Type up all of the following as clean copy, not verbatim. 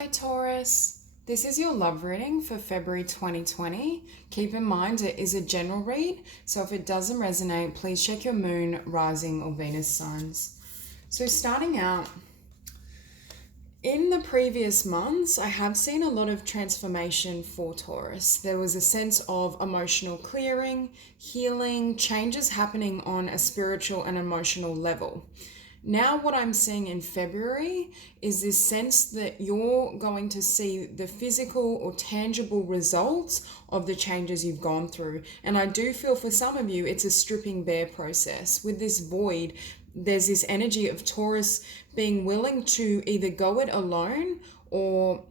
Hi Taurus, this is your love reading for February 2020. Keep in mind it is a general read, so if it doesn't resonate, please check your moon, rising, or Venus signs. So starting out, in the previous months, I have seen a lot of transformation for Taurus. There was a sense of emotional clearing, healing, changes happening on a spiritual and emotional level. Now, what I'm seeing in February is this sense that you're going to see the physical or tangible results of the changes you've gone through. And I do feel for some of you, it's a stripping bare process. With this void, there's this energy of Taurus being willing to either go it alone or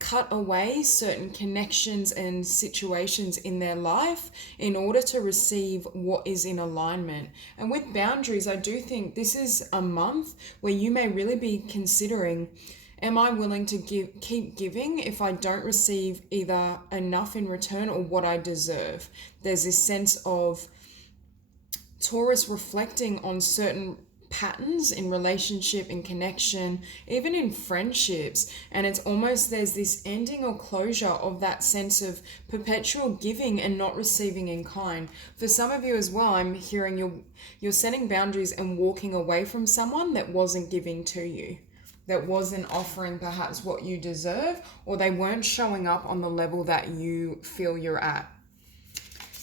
cut away certain connections and situations in their life in order to receive what is in alignment. And with boundaries, I do think this is a month where you may really be considering, am I willing to keep giving if I don't receive either enough in return or what I deserve? There's this sense of Taurus reflecting on certain patterns in relationship, in connection, even in friendships, and it's almost there's this ending or closure of that sense of perpetual giving and not receiving in kind. For some of you as well, I'm hearing you're setting boundaries and walking away from someone that wasn't giving to you, that wasn't offering perhaps what you deserve, or they weren't showing up on the level that you feel you're at.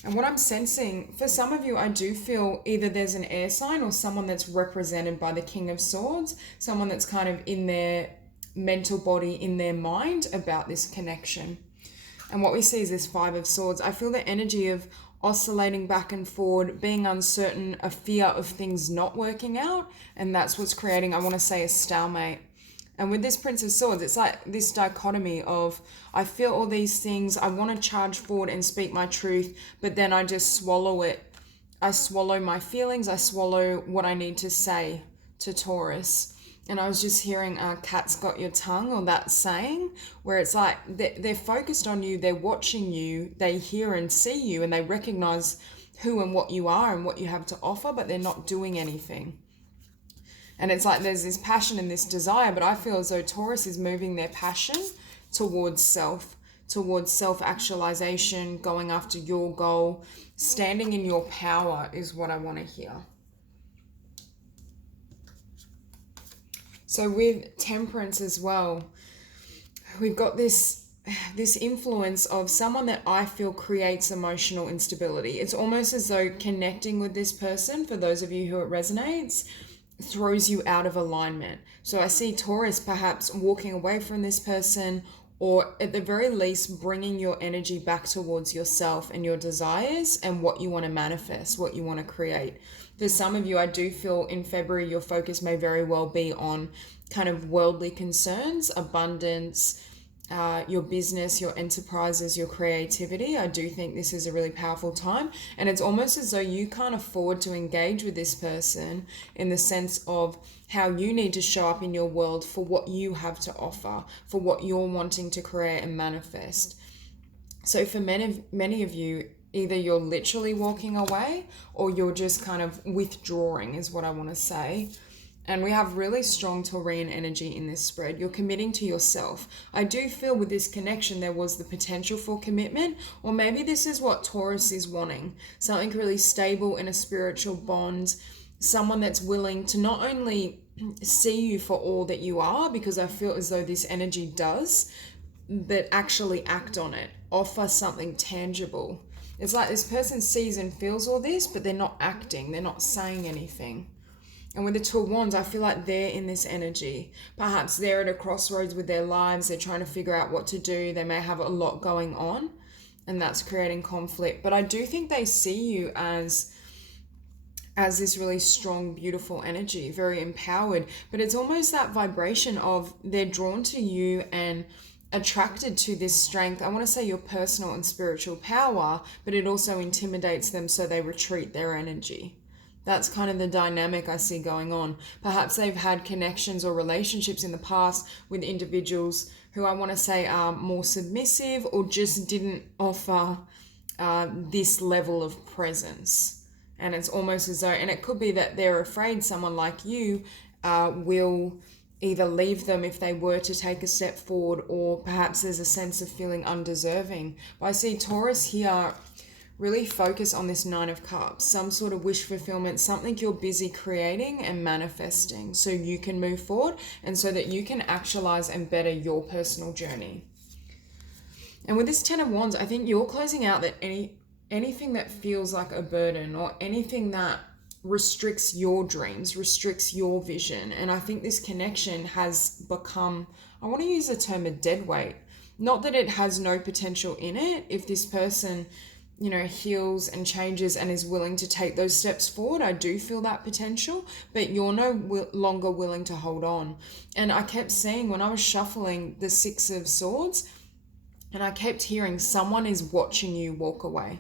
And what I'm sensing, for some of you, I do feel either there's an air sign or someone that's represented by the King of Swords, someone that's kind of in their mental body, in their mind about this connection. And what we see is this Five of Swords. I feel the energy of oscillating back and forward, being uncertain, a fear of things not working out. And that's what's creating, I want to say, a stalemate. And with this Prince of Swords, it's like this dichotomy of, I feel all these things, I want to charge forward and speak my truth, but then I just swallow it. I swallow my feelings, I swallow what I need to say to Taurus. And I was just hearing cat's got your tongue, or that saying, where it's like they're focused on you, they're watching you, they hear and see you, and they recognize who and what you are and what you have to offer, but they're not doing anything. And it's like there's this passion and this desire, but I feel as though Taurus is moving their passion towards self-actualization, going after your goal, standing in your power is what I want to hear. So with Temperance as well, we've got this influence of someone that I feel creates emotional instability. It's almost as though connecting with this person, for those of you who it resonates, throws you out of alignment. So I see Taurus perhaps walking away from this person, or at the very least bringing your energy back towards yourself and your desires and what you want to manifest, what you want to create. For some of you, I do feel in February your focus may very well be on kind of worldly concerns, abundance, your business, your enterprises, your creativity. I do think this is a really powerful time, and it's almost as though you can't afford to engage with this person in the sense of how you need to show up in your world for what you have to offer, for what you're wanting to create and manifest. So for many of you, either you're literally walking away or you're just kind of withdrawing is what I want to say. And we have really strong Taurian energy in this spread. You're committing to yourself. I do feel with this connection there was the potential for commitment, or maybe this is what Taurus is wanting. Something really stable in a spiritual bond. Someone that's willing to not only see you for all that you are, because I feel as though this energy does, but actually act on it. Offer something tangible. It's like this person sees and feels all this, but they're not acting. They're not saying anything. And with the Two of Wands, I feel like they're in this energy. Perhaps they're at a crossroads with their lives. They're trying to figure out what to do. They may have a lot going on, and that's creating conflict. But I do think they see you as this really strong, beautiful energy, very empowered. But it's almost that vibration of they're drawn to you and attracted to this strength. I want to say your personal and spiritual power, but it also intimidates them, so they retreat their energy. That's kind of the dynamic I see going on. Perhaps they've had connections or relationships in the past with individuals who I want to say are more submissive or just didn't offer this level of presence. And it's almost as though, and it could be that they're afraid someone like you will either leave them if they were to take a step forward, or perhaps there's a sense of feeling undeserving. But I see Taurus here really focus on this Nine of Cups, some sort of wish fulfillment, something you're busy creating and manifesting so you can move forward and so that you can actualize and better your personal journey. And with this Ten of Wands, I think you're closing out that anything that feels like a burden or anything that restricts your dreams, restricts your vision. And I think this connection has become, I want to use the term a dead weight. Not that it has no potential in it. If this person, heals and changes and is willing to take those steps forward, I do feel that potential, but you're no longer willing to hold on. And I kept seeing when I was shuffling the Six of Swords, and I kept hearing someone is watching you walk away.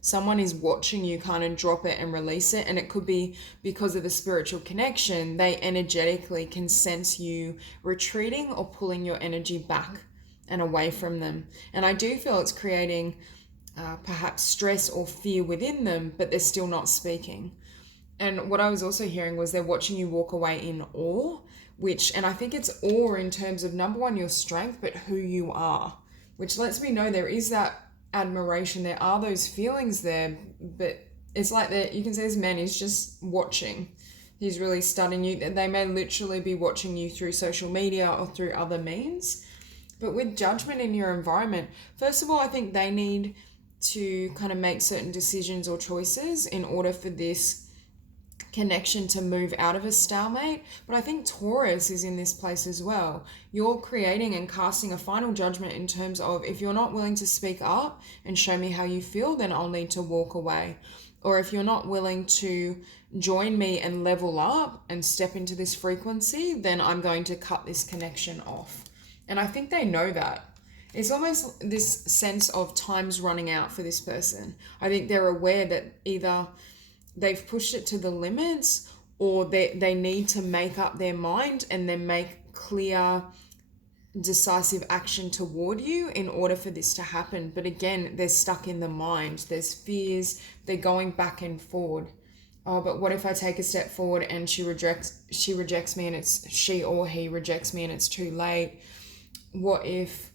Someone is watching you kind of drop it and release it. And it could be because of the spiritual connection, they energetically can sense you retreating or pulling your energy back and away from them. And I do feel it's creating perhaps stress or fear within them, but they're still not speaking. And what I was also hearing was they're watching you walk away in awe, and I think it's awe in terms of, number one, your strength, but who you are, which lets me know there is that admiration, there are those feelings there, but it's like that you can say this man is just watching. He's really studying you. They may literally be watching you through social media or through other means. But with judgment in your environment, first of all, I think they need to kind of make certain decisions or choices in order for this connection to move out of a stalemate. But I think Taurus is in this place as well. You're creating and casting a final judgment in terms of, if you're not willing to speak up and show me how you feel, then I'll need to walk away. Or if you're not willing to join me and level up and step into this frequency, then I'm going to cut this connection off. And I think they know that. It's almost this sense of time's running out for this person. I think they're aware that either they've pushed it to the limits, or they need to make up their mind and then make clear, decisive action toward you in order for this to happen. But again, they're stuck in the mind. There's fears. They're going back and forward. Oh, but what if I take a step forward and she rejects me, and she or he rejects me and it's too late? What if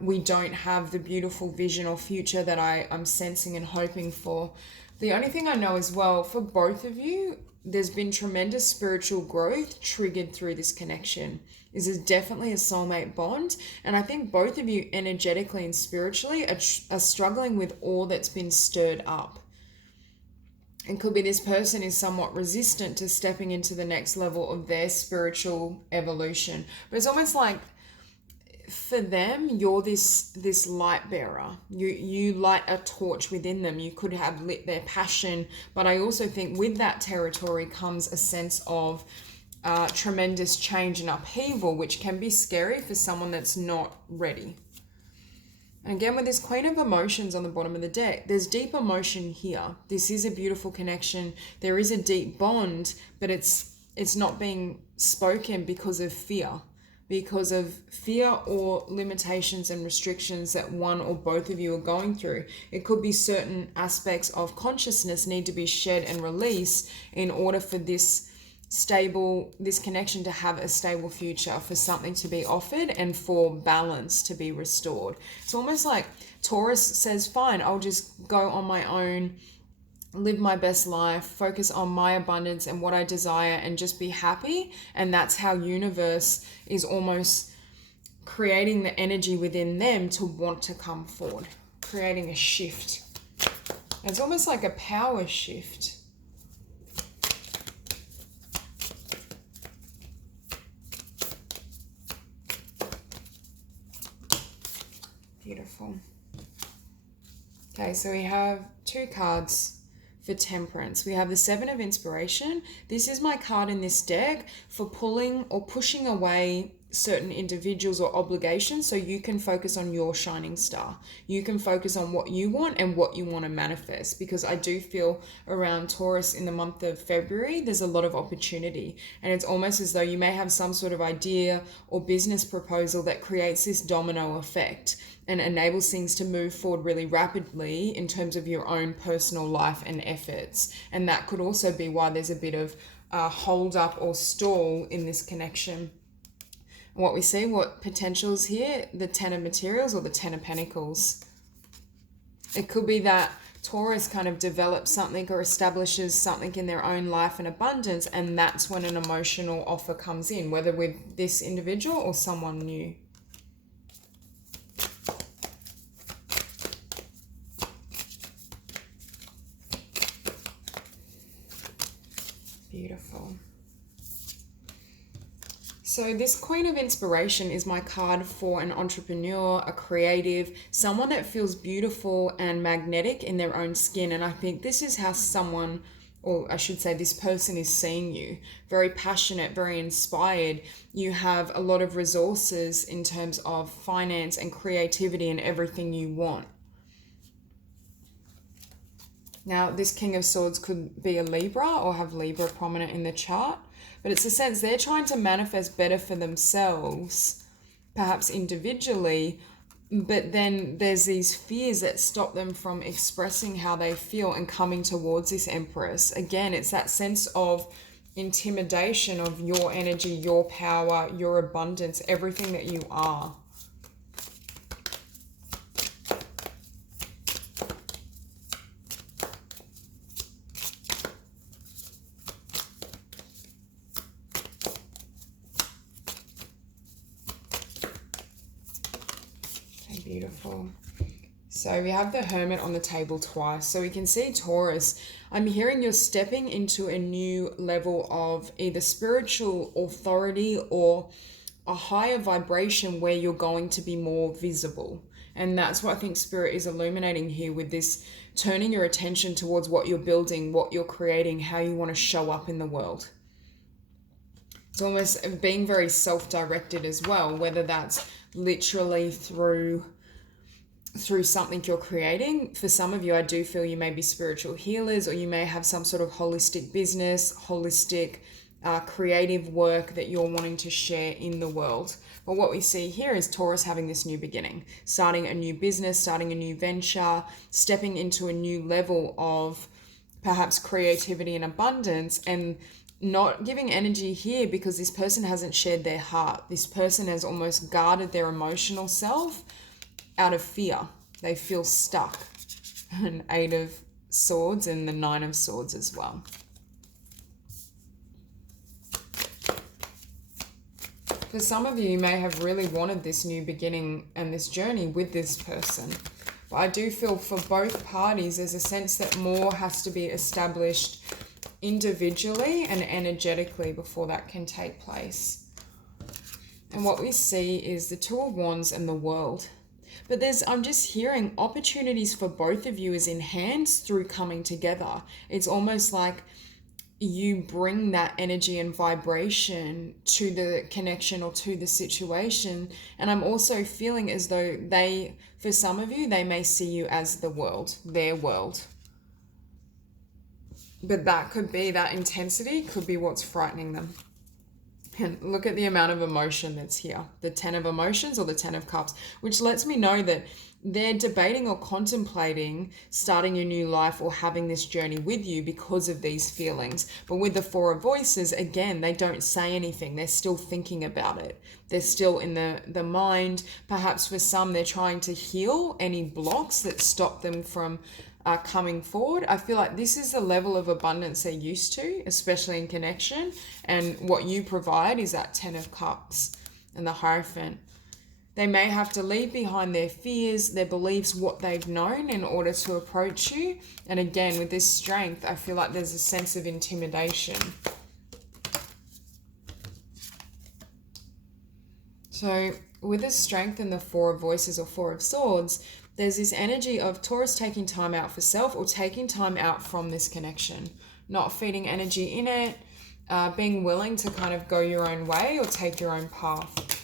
we don't have the beautiful vision or future that I'm sensing and hoping for? The only thing I know as well, for both of you, there's been tremendous spiritual growth triggered through this connection. This is definitely a soulmate bond. And I think both of you energetically and spiritually are struggling with all that's been stirred up. And could be this person is somewhat resistant to stepping into the next level of their spiritual evolution. But it's almost like, for them, you're this light bearer. You light a torch within them. You could have lit their passion, but I also think with that territory comes a sense of tremendous change and upheaval, which can be scary for someone that's not ready. And again, with this Queen of Emotions on the bottom of the deck, there's deep emotion here. This is a beautiful connection. There is a deep bond, but it's not being spoken because of fear. Because of fear or limitations and restrictions that one or both of you are going through. It could be certain aspects of consciousness need to be shed and released in order for this connection to have a stable future, for something to be offered and for balance to be restored. It's almost like Taurus says, fine, I'll just go on my own, live my best life, focus on my abundance and what I desire, and just be happy. And that's how universe is almost creating the energy within them to want to come forward, creating a shift. It's almost like a power shift. Beautiful. Okay, so we have two cards for Temperance. We have the Seven of Inspiration. This is my card in this deck for pulling or pushing away certain individuals or obligations so you can focus on your shining star. You can focus on what you want and what you want to manifest, because I do feel around Taurus in the month of February, there's a lot of opportunity, and it's almost as though you may have some sort of idea or business proposal that creates this domino effect and enables things to move forward really rapidly in terms of your own personal life and efforts. And that could also be why there's a bit of hold up or stall in this connection. What we see, what potentials here, the Ten of Materials or the Ten of Pentacles. It could be that Taurus kind of develops something or establishes something in their own life in abundance, and that's when an emotional offer comes in, whether with this individual or someone new. Beautiful. So this Queen of Inspiration is my card for an entrepreneur, a creative, someone that feels beautiful and magnetic in their own skin. And I think this is how someone, or I should say this person, is seeing you. Very passionate, very inspired. You have a lot of resources in terms of finance and creativity and everything you want. Now, this King of Swords could be a Libra or have Libra prominent in the chart. But it's a sense they're trying to manifest better for themselves, perhaps individually, but then there's these fears that stop them from expressing how they feel and coming towards this Empress. Again, it's that sense of intimidation of your energy, your power, your abundance, everything that you are. Beautiful. So we have the Hermit on the table twice. So we can see Taurus, I'm hearing you're stepping into a new level of either spiritual authority or a higher vibration where you're going to be more visible. And that's what I think Spirit is illuminating here with this, turning your attention towards what you're building, what you're creating, how you want to show up in the world. It's almost being very self-directed as well, whether that's literally through something you're creating. For some of you, I do feel you may be spiritual healers, or you may have some sort of holistic business, holistic creative work that you're wanting to share in the world. But what we see here is Taurus having this new beginning, starting a new business, starting a new venture, stepping into a new level of perhaps creativity and abundance, and not giving energy here because this person hasn't shared their heart. This person has almost guarded their emotional self out of fear. They feel stuck. An Eight of Swords and the Nine of Swords as well. For some of you may have really wanted this new beginning and this journey with this person. But I do feel for both parties there's a sense that more has to be established individually and energetically before that can take place. And what we see is the Two of Wands and the World. But I'm just hearing opportunities for both of you is enhanced through coming together. It's almost like you bring that energy and vibration to the connection or to the situation. And I'm also feeling as though for some of you, they may see you as the world, their world. But that intensity could be what's frightening them. And look at the amount of emotion that's here. The Ten of Emotions or the Ten of Cups, which lets me know that they're debating or contemplating starting a new life or having this journey with you because of these feelings. But with the Four of Voices, again, they don't say anything. They're still thinking about it. They're still in the mind. Perhaps for some, they're trying to heal any blocks that stop them from coming forward. I feel like this is the level of abundance they're used to, especially in connection. And what you provide is that Ten of Cups and the Hierophant. They may have to leave behind their fears, their beliefs, what they've known in order to approach you. And again, with this strength, I feel like there's a sense of intimidation. So with the strength and the Four of Voices or Four of Swords, there's this energy of Taurus taking time out for self or taking time out from this connection, not feeding energy in it, being willing to kind of go your own way or take your own path.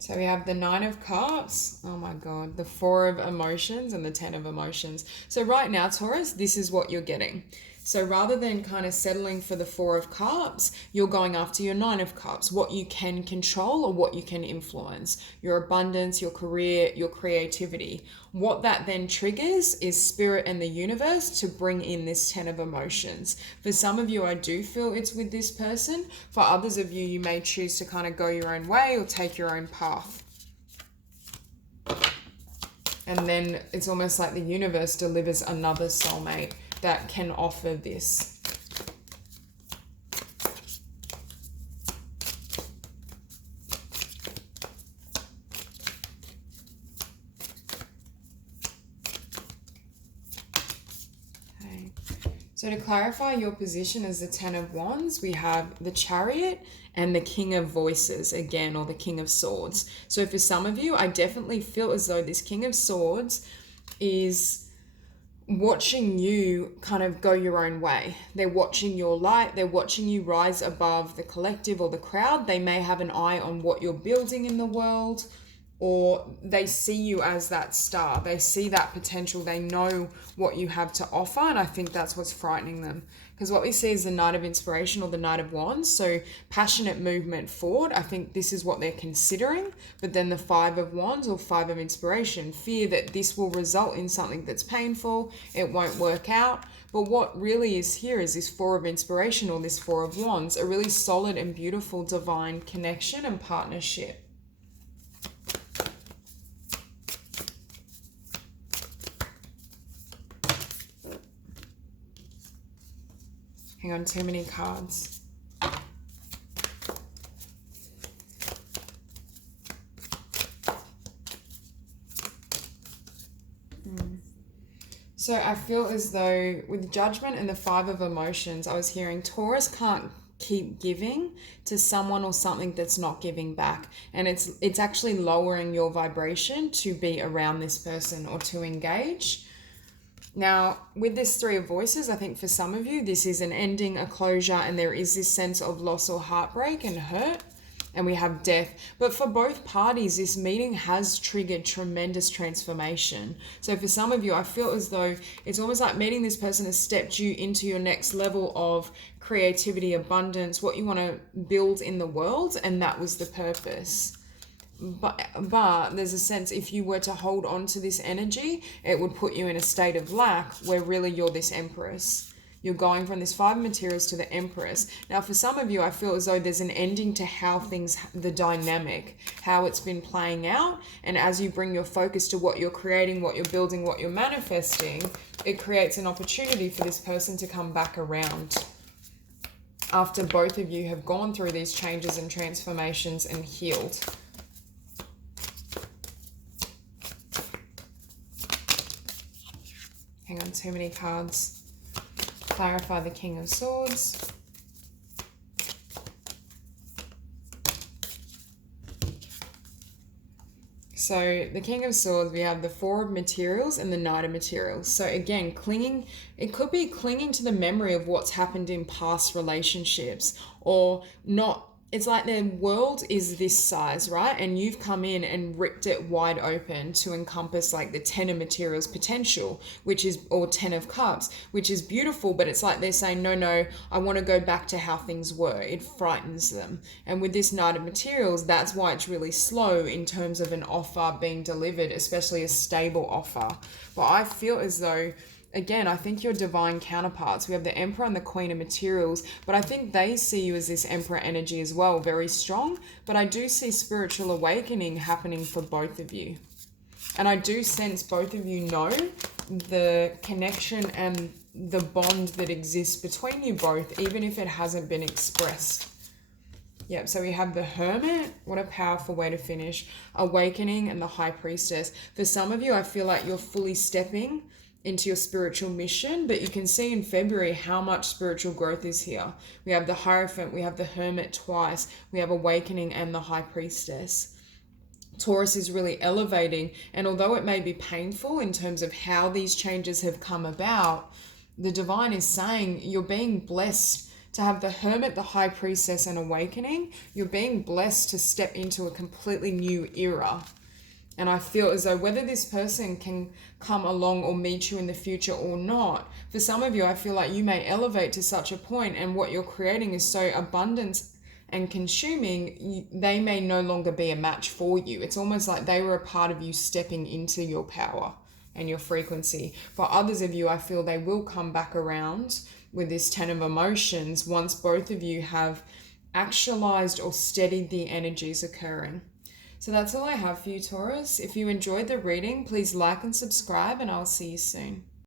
So we have the Nine of Cups, oh my God, the Four of Emotions and the Ten of Emotions. So right now, Taurus, this is what you're getting. So rather than kind of settling for the Four of Cups, you're going after your Nine of Cups, what you can control or what you can influence, your abundance, your career, your creativity. What that then triggers is spirit and the universe to bring in this 10 of emotions. For some of you, I do feel it's with this person. For others of you, you may choose to kind of go your own way or take your own path. And then it's almost like the universe delivers another soulmate that can offer this. Okay. So to clarify your position as the 10 of Wands, we have the Chariot and the King of Voices again, or the King of Swords. So for some of you, I definitely feel as though this King of Swords is watching you kind of go your own way. They're watching your light. They're watching you rise above the collective or the crowd. They may have an eye on what you're building in the world, or they see you as that star. They see that potential. They know what you have to offer, and I think that's what's frightening them. Because what we see is the Knight of Inspiration or the Knight of Wands, so passionate movement forward. I think this is what they're considering. But then the Five of Wands or Five of Inspiration, fear that this will result in something that's painful, it won't work out. But what really is here is this Four of Inspiration or this Four of Wands, a really solid and beautiful divine connection and partnership. Hang on, too many cards. So I feel as though with Judgment and the Five of Emotions, I was hearing Taurus can't keep giving to someone or something that's not giving back. And it's actually lowering your vibration to be around this person or to engage. Now, with this Three of Voices, I think for some of you, this is an ending, a closure, and there is this sense of loss or heartbreak and hurt, and we have death. But for both parties, this meeting has triggered tremendous transformation. So for some of you, I feel as though it's almost like meeting this person has stepped you into your next level of creativity, abundance, what you want to build in the world, and that was the purpose. But there's a sense if you were to hold on to this energy, it would put you in a state of lack where really you're this Empress. You're going from this Five of Materials to the Empress. Now, for some of you, I feel as though there's an ending to how things, the dynamic, how it's been playing out. And as you bring your focus to what you're creating, what you're building, what you're manifesting, it creates an opportunity for this person to come back around after both of you have gone through these changes and transformations and healed. Hang on, too many cards. Clarify the King of Swords. So the King of Swords, we have the Four of Materials and the Knight of Materials. So again, clinging, it could be clinging to the memory of what's happened in past relationships, or not. It's like the world is this size, right? And you've come in and ripped it wide open to encompass like the 10 of Materials potential, which is, or 10 of Cups, which is beautiful, but it's like they're saying, no, I want to go back to how things were. It frightens them. And with this Knight of Materials, that's why it's really slow in terms of an offer being delivered, especially a stable offer. But I feel as though, again, I think your divine counterparts, we have the Emperor and the Queen of Materials, but I think they see you as this Emperor energy as well, very strong. But I do see spiritual awakening happening for both of you. And I do sense both of you know the connection and the bond that exists between you both, even if it hasn't been expressed. Yep, so we have the Hermit. What a powerful way to finish. Awakening and the High Priestess. For some of you, I feel like you're fully stepping into your spiritual mission, but you can see in February how much spiritual growth is here. We have the Hierophant, we have the Hermit twice, we have Awakening and the High Priestess. Taurus is really elevating, and although it may be painful in terms of how these changes have come about, the Divine is saying you're being blessed to have the Hermit, the High Priestess, and Awakening. You're being blessed to step into a completely new era. And I feel as though whether this person can come along or meet you in the future or not, for some of you, I feel like you may elevate to such a point and what you're creating is so abundant and consuming, they may no longer be a match for you. It's almost like they were a part of you stepping into your power and your frequency. For others of you, I feel they will come back around with this 10 of emotions once both of you have actualized or steadied the energies occurring. So that's all I have for you, Taurus. If you enjoyed the reading, please like and subscribe, and I'll see you soon.